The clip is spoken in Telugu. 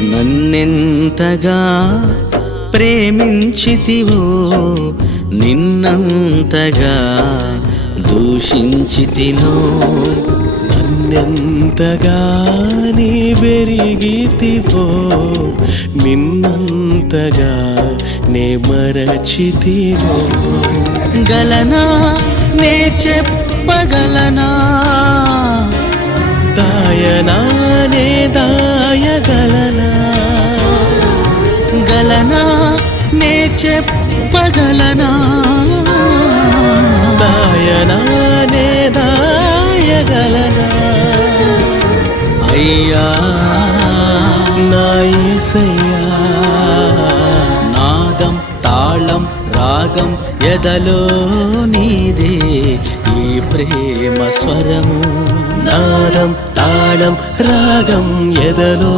నన్నెంతగా ప్రేమించితివో నిన్నంతగా దూషించితినో నన్నెంతగా నీ వెరిగితివో నిన్నంతగా నే మరచితినో గలనా నే చెప్పగలనా దాయనా నే దాయగలనా గలనా నే చెప్పగలనా దాయనా నే దాయగలనా అయ్యా నా యేసయ్యా నాదం తాళం రాగం ఎదలో నీదే ఈ ప్రేమ స్వరము నాదం తాళం రాగం ఎదలో